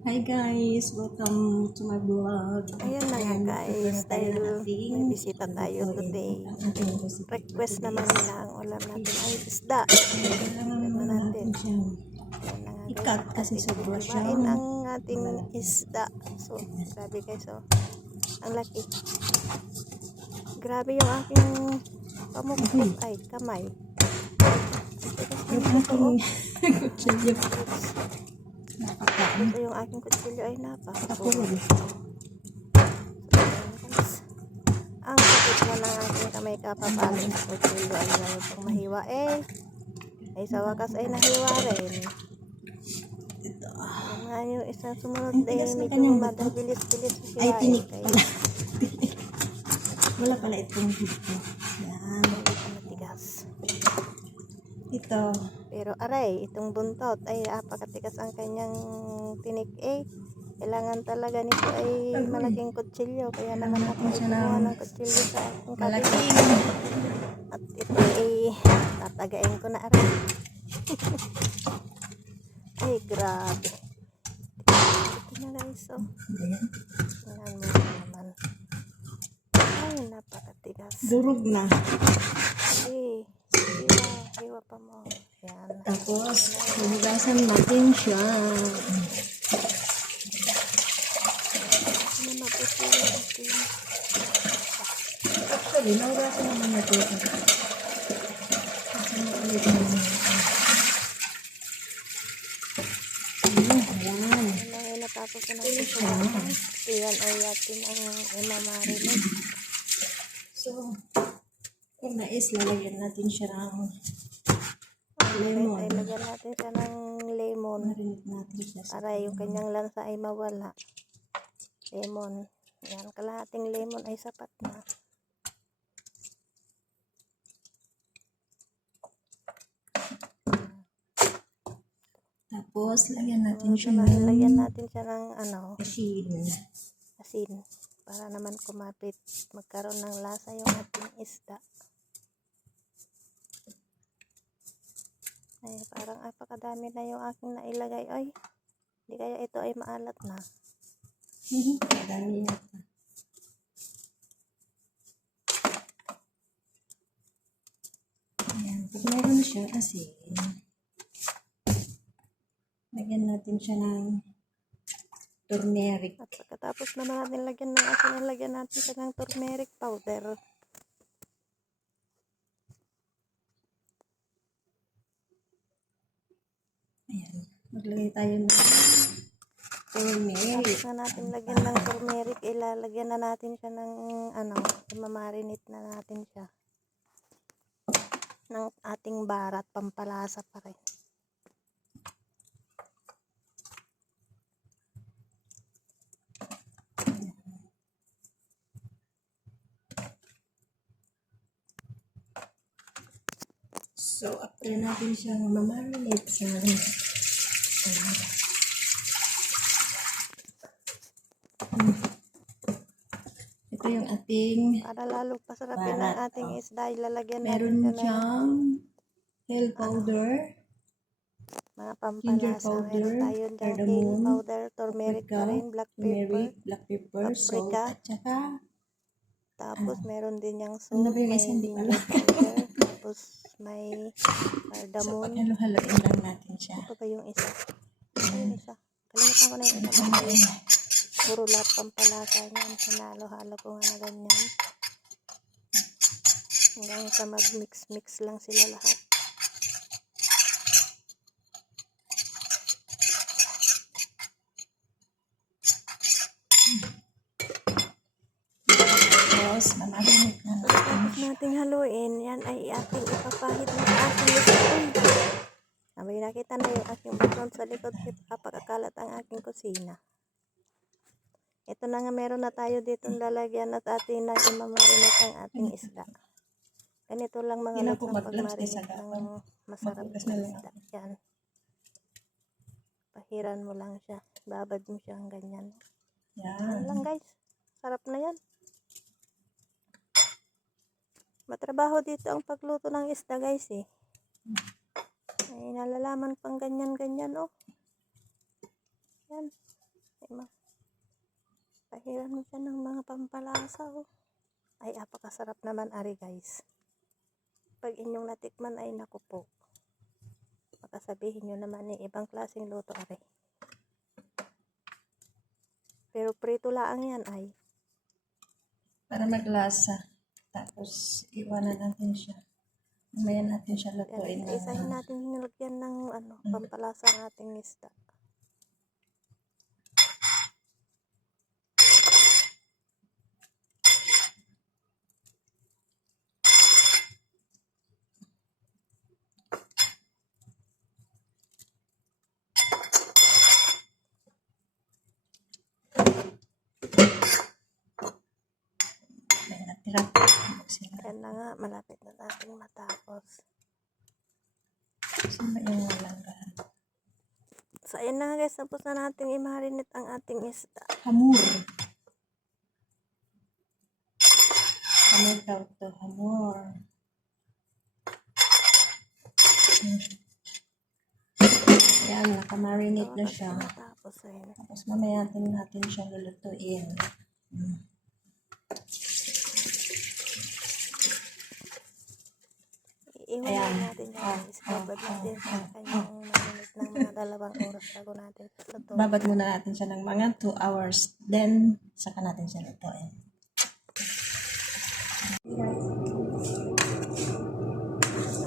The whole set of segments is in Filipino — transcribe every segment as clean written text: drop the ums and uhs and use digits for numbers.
Hi guys! Welcome to my vlog. Ayan na nga guys, dahil may bisita tayo today. Ang ating recipe for Request today naman is nila ang ulam natin ay isda. kailangan Tignan naman natin. natin siyang Ayan na nga guys, ikat at kasi ating sobra hiwain siyang ang ating malaki. isda. So, grabe guys, oh. Ang laki. Grabe yung aking pamukpok ay kamay. Yung aking kutsilyo. Napakaano. Ito yung aking kutsilyo ay napaka. Pakulog. Ang sakit mo ng aking kamay kapapalo sa kutsilyo ay ngayon pang mahiwa ay sa wakas ay nahiwa rin. Yan nga yung isang sumunod Ang tigas ng medyo kanyang buto. madabilis-bilis siya Ay, tinik kaya pala. Wala pala itong buto. Yan. hindi pa matigas. Ito. Pero aray, itong buntot ay apakatigas ang kanyang tinik kailangan talaga nito ay malaking kutsilyo. Kaya naman ako ay kumuha ng kutsilyo sa aking malaki. at ito ay tatagain ko na aray. Ay grabe. Ito na guys, oh. Tingnan mo naman. Ay napakatigas. Durog na. Hiwa pa mo. Yan. Tapos, hugasan natin siya. Ano maputi yung ating Actually, nahugasan naman natin ito. Kasi ulit naman ito. Ayan. Yan ay natapos na natin sa bahan. Yan ay atin ang imamarinate. So, kung nais, lalagyan natin siya ng Lemon. lemon. Ay lagyan natin siya ng lemon. Marinate natin siya sa Para yung kanyang lansa ay mawala. Lemon. Yan, kalahating lemon ay sapat na. Tapos, lagyan natin siya ng Lagyan natin siya ng asin. asin. Para naman kumapit. Magkaroon ng lasa yung ating isda. Ay, parang apakadami na yung aking nailagay. Ay, hindi kaya ito ay maalat na. Dami yata. Ayan. Pag meron na siya asin, lagyan natin siya ng turmeric. At pagkatapos naman natin lagyan ng asin, lagyan natin siya ng turmeric powder. Ayan. Maglagay tayo ng turmeric. Tapos na natin lagyan ng turmeric, ilalagyan na natin siya ng imamarinate na natin siya ng ating barat, pampalasa pa rin. So, after natin siyang mamarinate sa ito yung ating Para lalo pasarapin ang ating isda, ilalagyan natin meron siya ng siyang hell powder, mga ginger pampalasa. powder, Meron tayo dyan cardamom, hale powder, turmeric pa rin, black pepper, black pepper, salt, paprika. at saka Tapos meron din yung ano salt, ba yung may isa, hindi pala. ginger powder, tapos may So, cardamom. paghalo-haloin lang natin siya. Ito ba yung isa? Ito yung isa. Kalimutan ko na yung isa. Puro lahat pampalasa niyan. Hinalo-halo ko nga na ganyan. Hanggang sa mag-mix-mix lang sila lahat. Tapos, mamarinate na natin. Tapos nating haluin, yan ay ating ipapahid na sa ating likod. May nakita na yung aking background sa likod. Kapag-akalat ang aking kusina. Ito na nga, meron na tayo ditong lalagyan at ating na imamarinate ang ating isda. Ganito lang mga lods ang pagmarinate ng masarap na isda. Yan. Pahiran mo lang siya. Babad mo siya ang ganyan. Yan lang guys. Sarap na yan. Matrabaho dito ang pagluto ng isda guys Ay nalalaman pang ganyan-ganyan oh. Yan. Pahiran mo siya ng mga pampalasa. Oh. Ay, apakasarap naman ari guys. Pag inyong natikman ay naku po. Makasabihin nyo naman ibang klaseng luto ari. Pero prito lang yan ay. Para maglasa. Tapos, iwanan natin siya. Mamaya natin siya lutuin. Isahin natin nilagyan ng pampalasa ng ating isda. May natira. Yan na nga, malapit na nating matapos. Saan ba yung walanggan? So, ayan na nga guys, tapos na nating i-marinate ang ating isda. Hamur. Hamur daw to. Hamur. Ayan, nakamarinate na siya. Tapos, ayun. Tapos mamaya natin siya lulutuin. Iiwan natin yan guys. Babad natin sa kanyang marinate ng mga 2 oras bago natin lutuin. Babad muna natin siya ng mga 2 hours. Then, saka natin siya lutuin.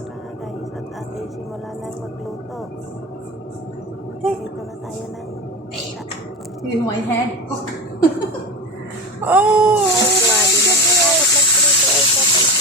Tara nga guys, at ating simula ng magluto. Dito na tayo ng In my head. oh! Grabe na. Dapat magprito ay dapat.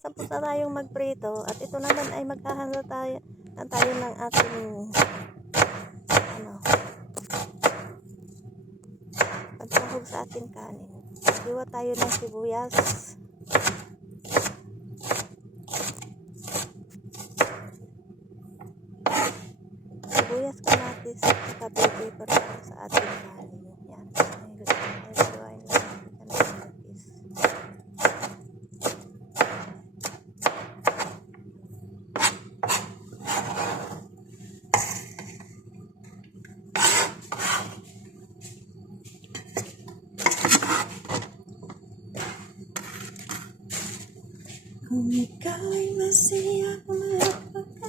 Tapos na tayong magprito at ito naman ay maghahanda tayo ng ating pagsahog sa ating kanin. Iwa tayo ng sibuyas. Sibuyas, kamatis, at saka bell pepper para sa ating kanin. Yan. Iwain lang natin ng kamatis. Kung ikaw ay masaya, kumalapag ka.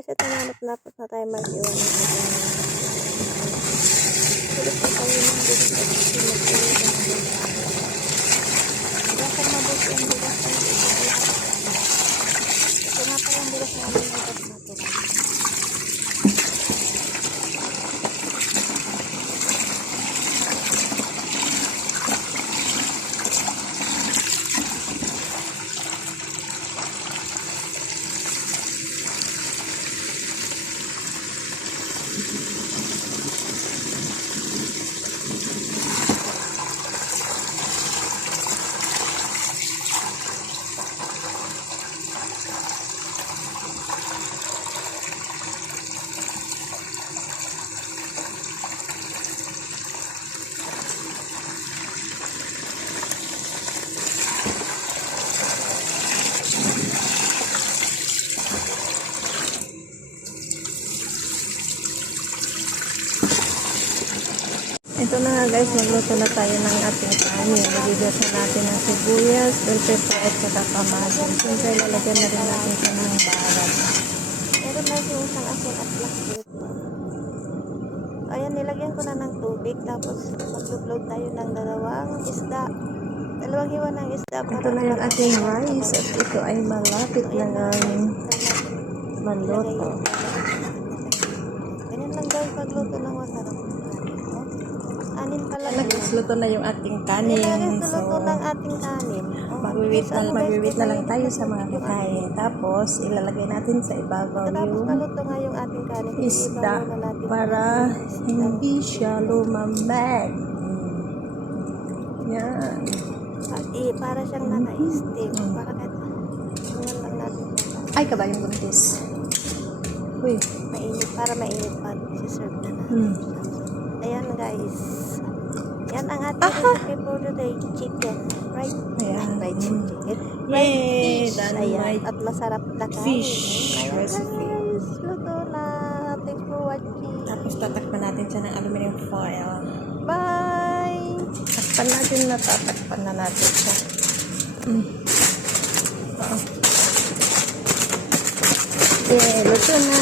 guys, ito nanap-napot na tayo mag-iwan ng ating tulog na tayo ng bilis at sinagulog ang bilis. Hindi ako mabuti ang bilis ang bilis. Ito nga pala ang bilis na aming bilis natin. Ito na nga guys, magluto na tayo ng ating kanin. Nagigit na natin ng sibuyas, bell pepper at saka kamatis. Siyempre lalagyan na rin natin siya ng barat. Meron na yung isang asin at black pepper. Ayan, nilagyan ko na ng tubig. Tapos mag-upload tayo ng dalawang isda. Dalawang hiwa ng isda. Ito na yung ating rice at ito ay malapit na ng maluto. Ganyan lang guys, pagluto ng masarap. Kanin pala. Nagluto na yung ating kanin. Nagluto ng ating kanin. Mag-wait na lang tayo sa mga kakain. Tapos, ilalagay natin sa ibabaw yung yung ating kanin. Isda para hindi siya lumamig. Yan. Para siyang naka-steam. Para kahit lang natin. Ay, kabayong buntis. Uy. Mainit. Para mainit pag isi-serve na natin. Ayan guys. Yan ang ating recipe for today. Chicken. Right? Ayan. Fried chicken. Fried fish. Ayan. At masarap na kain. Fish Ayan recipe. guys. Luto na. Thanks for watching. Tapos tatakpan natin siya ng aluminum foil. Bye! Takpan natin na tatakpan na natin siya. Yeah, luto na.